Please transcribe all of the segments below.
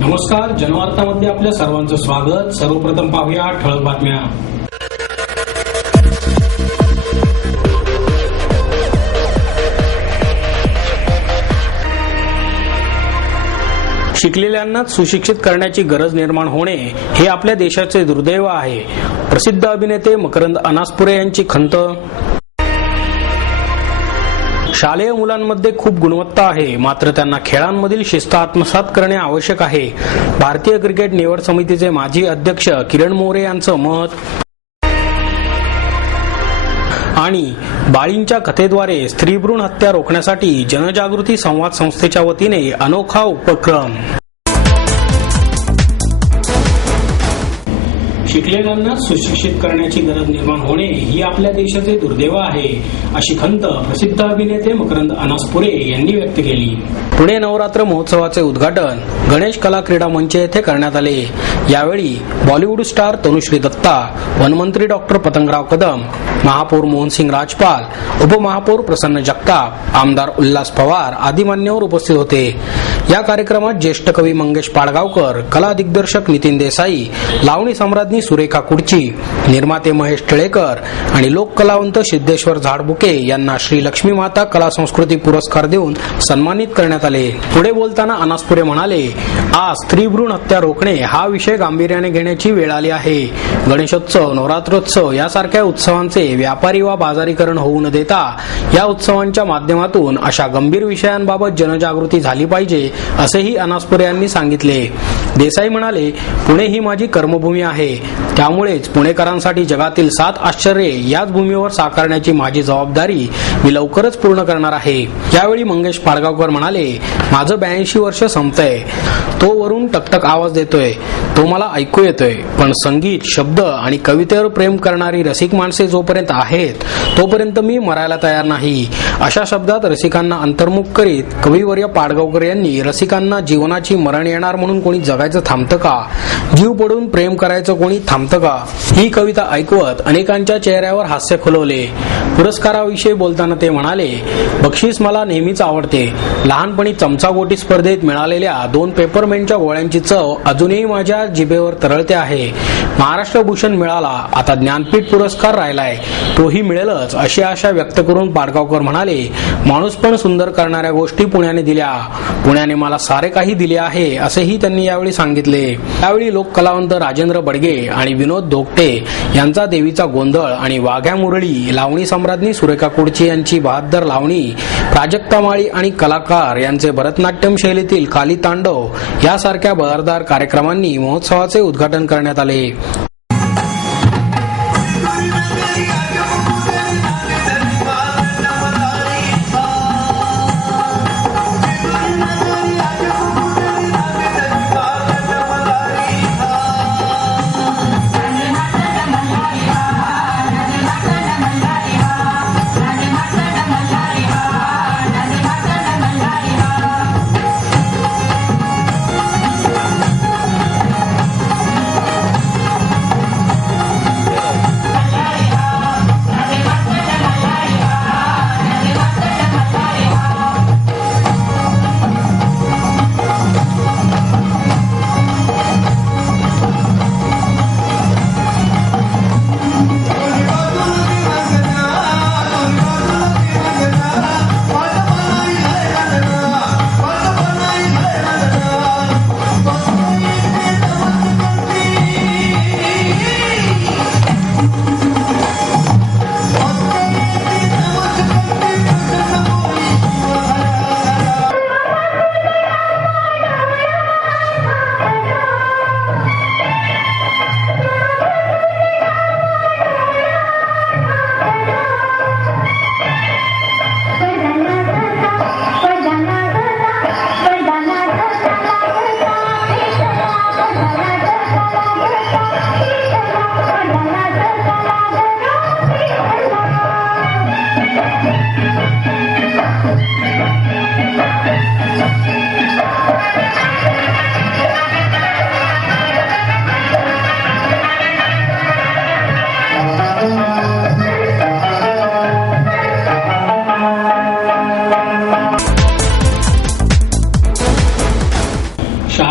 नमस्कार, जनवार्तामध्ये आपल्या सर्वांचं स्वागत. सर्वप्रथम पाहूया ठळक बातम्या. शिकलेल्यांनाच सुशिक्षित करण्याची गरज निर्माण होणे हे आपल्या देशाचे दुर्दैव आहे. प्रसिद्ध अभिनेते मकरंद अनासपुरे यांची खंत. शालेय मुलांमध्ये खूप गुणवत्ता आहे, मात्र त्यांना खेळांमधील शिस्त आत्मसात करणे आवश्यक आहे. भारतीय क्रिकेट निवड समितीचे माजी अध्यक्ष किरण मोरे यांचं मत. आणि बाळींच्या कथेद्वारे स्त्रीभ्रूण हत्या रोखण्यासाठी जनजागृती संवाद संस्थेच्या वतीने अनोखा उपक्रम. शिकलेल्यांना सुशिक्षित करण्याची गरज निर्माण होणे ही आपल्या देशाचे दुर्दैव आहे, अशी खंत प्रसिद्ध अभिनेते मकरंद अनासपुरे यांनी व्यक्त केली. पुणे नवरात्र महोत्सवाचे उद्घाटन गणेश कला क्रीडा मंच येथे करण्यात आले. यावेळी बॉलिवूड स्टार तनुश्री दत्ता, वनमंत्री डॉक्टर पतंगराव कदम, महापौर मोहनसिंग राजपाल, उपमहापौर प्रसन्न जगताप, आमदार उल्हास पवार आदी मान्यवर उपस्थित होते. या कार्यक्रमात ज्येष्ठ कवी मंगेश पाडगावकर, कला दिग्दर्शक नितीन देसाई, लावणी सम्राज्ञी सुरेखा कुडची, निर्माते महेश टिळेकर आणि लोककलावंत सिद्धेश्वर झाडबुके यांना श्री लक्ष्मी माता कला संस्कृती पुरस्कार देऊन सन्मानित करण्यात आले. पुढे बोलताना अनासपुरे म्हणाले, आज स्त्रीभ्रूण हत्या रोखणे हा विषय गांभीर्याने घेण्याची वेळ आली आहे. गणेशोत्सव, नवरात्रोत्सव यासारख्या उत्सवांचे व्यापारी वा बाजारीकरण होऊ न देता या उत्सवांच्या माध्यमातून अशा गंभीर विषयांबाबत जनजागृती झाली पाहिजे, असेही अनासपुरे यांनी सांगितले. देसाई म्हणाले, पुणे ही माझी कर्मभूमी आहे, त्यामुळेच पुणेकरांसाठी जगातील 7 आश्चर्ये याच भूमीवर साकारण्याची माझी जबाबदारी मी लवकरच पूर्ण करणार आहे. यावेळी मंगेश पाडगावकर म्हणाले, माझं 82 वर्ष संपतंय. तो वरून टकटक आवाज देतोय, तो मला ऐकू येतोय, पण संगीत, शब्द आणि कवितेवर प्रेम करणारी रसिक माणसे जोपर्यंत आहेत तोपर्यंत मी मरायला तयार नाही. अशा शब्दात रसिकांना अंतर्मुख करीत कविवर्य पाडगावकर यांनी रसिकांना जीवनाची मरण येणार म्हणून कोणी जगायचं थांबतं का, जीव पडून प्रेम करायचं कोणी थांबतं का, ही कविता ऐकवत अनेकांच्या चेहऱ्यावर हास्य खुलवले. पुरस्काराविषयी बोलताना ते म्हणाले, बक्षीस मला नेहमीच आवडते. लहानपणी चमचागोटी स्पर्धेत मिळालेल्या 2 पेपरमेंटच्या गोळ्यांची चव अजूनही माझ्या जिभेवर तरळते आहे. महाराष्ट्र भूषण मिळाला, आता ज्ञानपीठ पुरस्कार राहिलाय, तोही मिळेलच अशी आशा व्यक्त करून पाडगावकर म्हणाले, माणूस पण सुंदर करणाऱ्या गोष्टी पुण्याने दिल्या, पुण्याने मला सारे काही दिले आहे, असेही त्यांनी यावेळी सांगितले. यावेळी लोककलावंत राजेंद्र बडगे आणि विनोद धोकटे यांचा देवीचा गोंधळ आणि वाघ्या मुरळी, लावणी सम्राज्ञी सुरेखा कुडची यांची बहादर लावणी, प्राजक्ता माळी आणि कलाकार यांचे भरतनाट्यम शैलीतील काली तांडव यासारख्या बहरदार कार्यक्रमांनी महोत्सवाचे उद्घाटन करण्यात आले.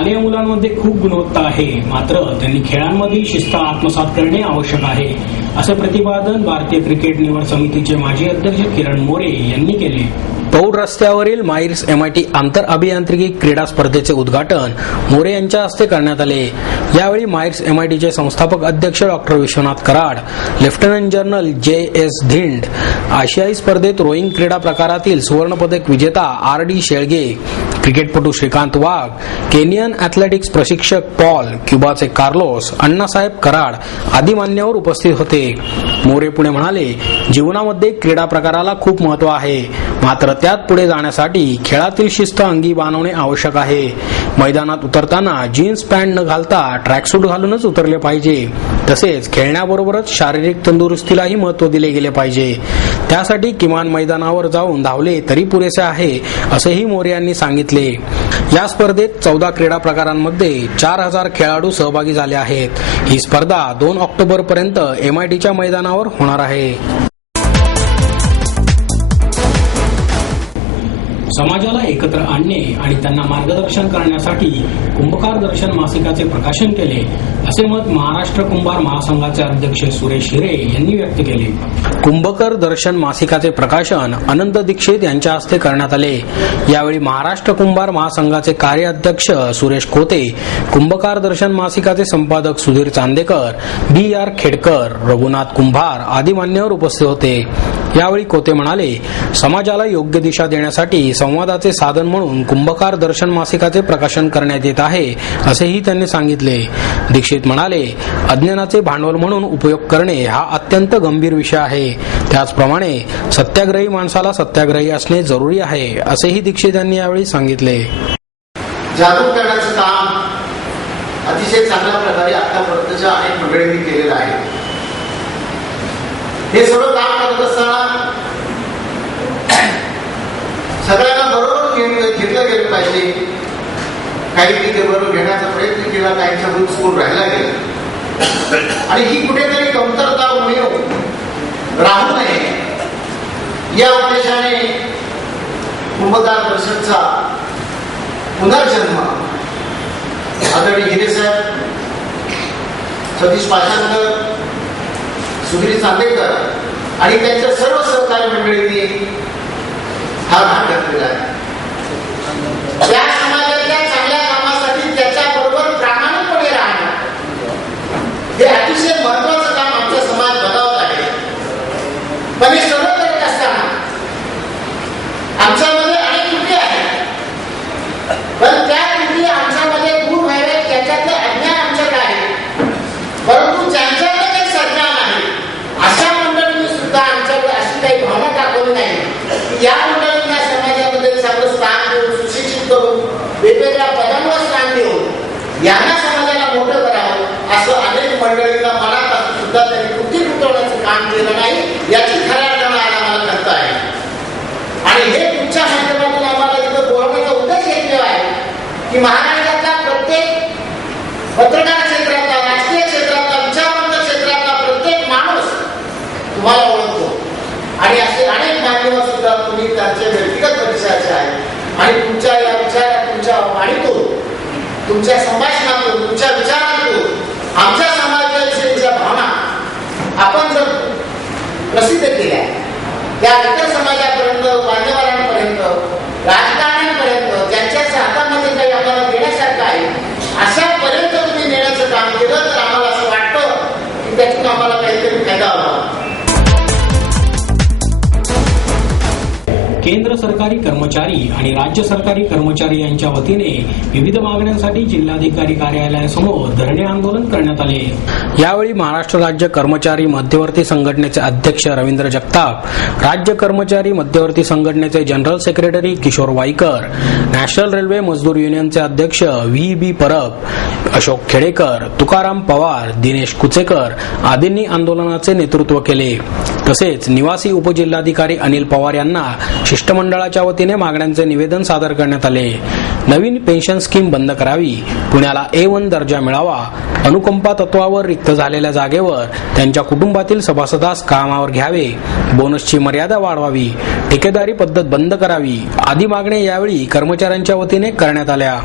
शालेय मुलांमध्ये खूप गुणवत्ता आहे, मात्र त्यांनी खेळांमध्ये शिस्त आत्मसात करणे आवश्यक आहे, असे प्रतिपादन भारतीय क्रिकेट निवड समितीचे माजी अध्यक्ष किरण मोरे यांनी केले. पौड रस्त्यावरील माईर्स MIT आंतर अभियांत्रिकी क्रीडा स्पर्धेचे उद्घाटन मोरे यांच्या हस्ते करण्यात आले. यावेळी माईर्स MITचे संस्थापक अध्यक्ष डॉ. Vishwanath Karad, lieutenant general JS Dhind, आशियाई स्पर्धेत रोईंग क्रीडा प्रकारातील सुवर्णपदक विजेता RD शेळगे, क्रिकेटपटू श्रीकांत वाघ, केनियन ॲथलेटिक्स प्रशिक्षक पॉल, क्युबाचे कार्लोस, अण्णासाहेब कराड आदी मान्यवर उपस्थित होते. मोरे पुढे म्हणाले, जीवनामध्ये क्रीडा प्रकाराला खूप महत्त्व आहे, मात्र त्यात पुढे जाण्यासाठी खेळातील शिस्त अंगी बाणवणे आवश्यक आहे. मैदानात उतरताना जीन्स पॅन्ट न घालता ट्रॅकसूट घालूनच उतरले पाहिजे. तसेच खेळण्याबरोबरच शारीरिक तंदुरुस्तीलाही महत्त्व दिले गेले पाहिजे. त्यासाठी किमान मैदानावर जाऊन धावले तरी पुरेसे आहे, असेही मोरे यांनी सांगितले. या स्पर्धेत 14 क्रीडा प्रकारांमध्ये 4000 खेळाडू सहभागी झाले आहेत. ही स्पर्धा 2 ऑक्टोबर पर्यंत MITच्या मैदानावर होणार आहे. समाजाला एकत्र आणणे आणि त्यांना मार्गदर्शन करण्यासाठी कुंभकार दर्शन मासिकाचे प्रकाशन केले, असे मत महाराष्ट्र कुंभार महासंघाचे अध्यक्ष सुरेश हिरे यांनी व्यक्त केले. कुंभकर दर्शन मासिकाचे प्रकाशन अनंत दीक्षित यांच्या हस्ते करण्यात आले. यावेळी महाराष्ट्र कुंभार महासंघाचे कार्याध्यक्ष सुरेश खोते, कुंभकार दर्शन मासिकाचे संपादक सुधीर चांदेकर, BR खेडकर, रघुनाथ कुंभार आदी मान्यवर उपस्थित होते. यावेळी खोते म्हणाले, समाजाला योग्य दिशा देण्यासाठी संवादाचे साधन म्हणून कुंभकार दर्शन मासिकाचे प्रकाशन करण्यात येत आहे, असेही त्यांनी सांगितले. दीक्षित म्हणाले, अज्ञानाचे भांडवल म्हणून उपयोग करणे हा अत्यंत गंभीर विषय आहे. त्याचप्रमाणे सत्याग्रही माणसाला सत्याग्रही असणे जरुरी आहे, असेही दीक्षित यांनी यावेळी सांगितले. जागरूक करण्याचं काम अतिशय चांगल्या प्रकारे आतापर्यंतच्या अनेक मंडळींनी केलेलं आहे. हे सगळं काम करत असताना सगळ्यांना बरोबर घेतलं गेलं पाहिजे. काही तिथे बरोबर घेण्याचा प्रयत्न केला, काहींच्या भूत स्कूल राहिला गेला आणि ही कुठेतरी कमतरता राहू नये या उद्देशाने कुंभकार दर्शनचा पुनर्जन्म आदरणीय हिरेसाहेब, सतीश पाषाणकर, सुधीर चांदेकर आणि त्यांच्या सर्व सहकारी मंडळींनी हा भाग घातलेला आहे. त्या समाजातल्या चांगल्या कामासाठी त्याच्याबरोबर प्रामाणिकपणे राहणं हे अतिशय महत्वाचं काम आमचा समाज बजावत आहे. पण हे सर्व करत असताना आमच्यामध्ये अनेक त्रुटी आहेत, पण त्या त्रुटी आमच्यामध्ये दूर व्हाव्यात याच्यातलं अज्ञान आमच्याकडे आहे. परंतु ज्यांच्याकडे काही सज्ञान आहे अशा मंडळींनी सुद्धा आमच्याकडे अशी काही भावना दाखवली नाही. या मंडळींना समाजामध्ये चांगलं स्थान देऊन, सुशिक्षित करून, वेगवेगळ्या पदांवर स्थान देऊन यांना समाजाला मोठं करावं, असं अनेक मंडळींना मनापासून सुद्धा त्यांनी कृती उतरवण्याचं काम केलं नाही, याची खऱ्या अर्थानं आज आम्हाला करता आहे. आणि हे तुमच्या माध्यमातून आम्हाला इथं बोलण्याचा उद्देश घेतलेला आहे की महाराष्ट्रातला प्रत्येक पत्रकार क्षेत्रातला, राजकीय क्षेत्रातला, विचारवंत क्षेत्रातला प्रत्येक माणूस तुम्हाला ओळखतो आणि असे अनेक मान्यवर सुद्धा तुम्ही त्यांचे व्यक्तिगत परिचयाचे आहेत आणि तुमच्या या विचारात, तुमच्या वाणीतून, तुमच्या संभाषणातून, तुमच्या विचारातून आमच्या समाजाविषयीच्या भावना आपण जर प्रसिद्ध केल्या, त्या इतर समाजापर्यंत, मान्यवरांपर्यंत, राजकारण्यांपर्यंत, ज्यांच्या हातामध्ये काही आम्हाला देण्यासारखं आहे अशापर्यंत तुम्ही नेण्याचं काम केलं तर आम्हाला असं वाटतं की त्यातून आम्हाला काहीतरी फायदा व्हावा. केंद्र सरकारी कर्मचारी आणि राज्य सरकारी कर्मचारी यांच्या वतीने विविध मागण्यांसाठी जिल्हाधिकारी कार्यालयासमोर धरणे आंदोलन करण्यात आले. यावेळी महाराष्ट्र राज्य कर्मचारी मध्यवर्ती संघटनेचे अध्यक्ष रवींद्र जगताप, राज्य कर्मचारी मध्यवर्ती संघटनेचे general secretary Kishor Waikar, national railway मजदूर युनियनचे अध्यक्ष VB परब, अशोक खेडेकर, तुकाराम पवार, दिनेश कुचेकर आदींनी आंदोलनाचे नेतृत्व केले. तसेच निवासी उपजिल्हाधिकारी अनिल पवार यांना शिष्टमंडळाच्या वतीने मागण्यांचे निवेदन सादर करण्यात आले. नवीन पेन्शन स्कीम बंद करावी, पुण्याला A1 दर्जा मिळावा, अनुकंपा तत्वावर रिक्त झालेल्या जागेवर त्यांच्या कुटुंबातील सभासदास कामावर घ्यावे, बोनसची मर्यादा वाढवावी, ठेकेदारी पद्धत बंद करावी आदी मागण्या यावेळी कर्मचाऱ्यांच्या वतीने करण्यात आल्या.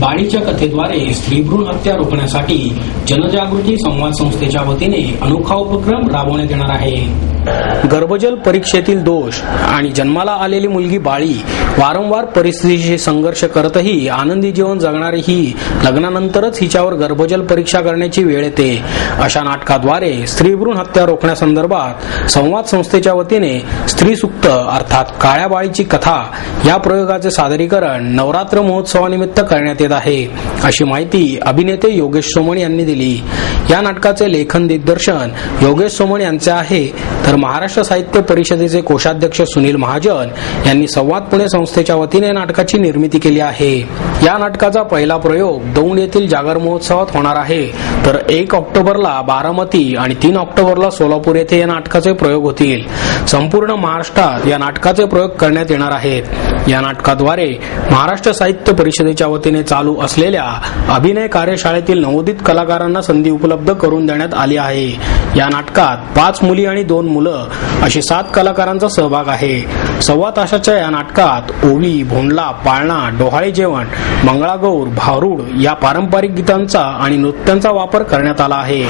बाळीच्या कथेद्वारे स्त्रीभ्रूण हत्या रोखण्यासाठी जनजागृती संवाद संस्थेच्या वतीने अनोखा उपक्रम राबवण्यात येणार आहे. गर्भजल परीक्षेतील दोष आणि जन्माला आलेली मुलगी बाळी वारंवार परिस्थितीशी संघर्ष करतही आनंदी जीवन जगणारी ही लग्नानंतरच हिच्यावर गर्भजल परीक्षा करण्याची वेळ येते. अशा नाटकाद्वारे स्त्रीभ्रूण हत्या रोखण्यासंदर्भात संवाद संस्थेच्या वतीने स्त्री सुक्त अर्थात काळ्या बाळीची कथा या प्रयोगाचे सादरीकरण नवरात्र महोत्सवानिमित्त करण्यात येत आहे, अशी माहिती अभिनेते योगेश सोमण यांनी दिली. या नाटकाचे लेखन दिग्दर्शन योगेश सोमण यांचे आहे, तर महाराष्ट्र साहित्य परिषदेचे कोषाध्यक्ष सुनील महाजन यांनी संवाद पुणे संस्थेच्या वतीने नाटकाची निर्मिती केली आहे. या नाटकाचा पहिला प्रयोग दौंड येथील जागर महोत्सवात होणार आहे, तर 1 ऑक्टोबरला बारामती आणि 3 ऑक्टोबरला सोलापूर येथे या नाटकाचे प्रयोग होतील. संपूर्ण महाराष्ट्रात या नाटकाचे प्रयोग करण्यात येणार आहेत. या नाटकाद्वारे महाराष्ट्र साहित्य परिषदेच्या वतीने चालू असलेल्या अभिनय कार्यशाळेतील नवोदित कलाकारांना संधी उपलब्ध करून देण्यात आली आहे. या नाटकात 5 मुली आणि 2 मुलं अशी 7 कलाकारांचा सहभाग आहे. 1.25 तासाच्या या नाटकात ओवी, भोंडला, पाळणा, डोहाळे जेवण, मंगळागौर, भारूड या पारंपरिक गीतांचा आणि नृत्यांचा वापर करण्यात आला आहे.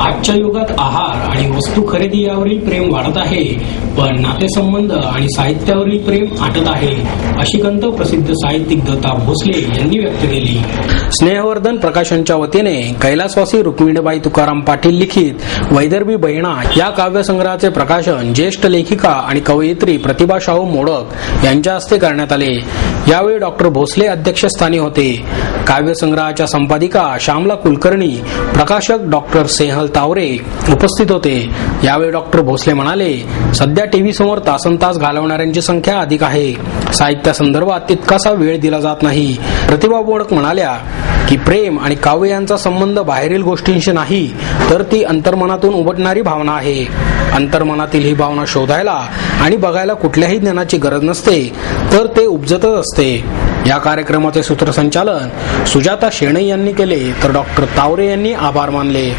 आजच्या युगात आहार आणि वस्तू खरेदी यावरील प्रेम वाढत आहे, पण नातेसंबंध आणि साहित्यावरील प्रेम आटत आहे, अशी खंत प्रसिद्ध साहित्यिक दत्ता भोसले यांनी व्यक्त केली. स्नेहवर्धन प्रकाशनच्या वतीने कैलासवासी रुक्मिणीबाई तुकाराम पाटील लिखित वैदर्भी बहिणा या काव्यसंग्रहाचे प्रकाशन ज्येष्ठ लेखिका आणि कवयित्री प्रतिभा शाहू मोडक यांच्या हस्ते करण्यात आले. यावेळी डॉक्टर भोसले अध्यक्षस्थानी होते. काव्यसंग्रहाच्या संपादिका श्यामला कुलकर्णी, प्रकाशक डॉक्टर स्नेहल तावरे उपस्थित होते. यावेळी डॉक्टर भोसले म्हणाले, सध्या टीव्ही समोर तासनतास घालवणाऱ्यांची संख्या अधिक आहे. साहित्यासंदर्भात तितकासा वेळ दिला जात नाही. प्रतिभा मोडक म्हणाल्या की प्रेम आणि काव्य यांचा संबंध बाहेरील गोष्टींशी नाही, तर ती अंतर्मनातून उमटणारी भावना आहे. अंतर्मनातील ही भावना शोधायला आणि बघायला कुठल्याही ज्ञानाची गरज नसते, तर ते उपजतच असते. या कार्यक्रमाचे सूत्रसंचालन सुजाता शेणई यांनी केले, तर डॉक्टर तावरे यांनी आभार मानले.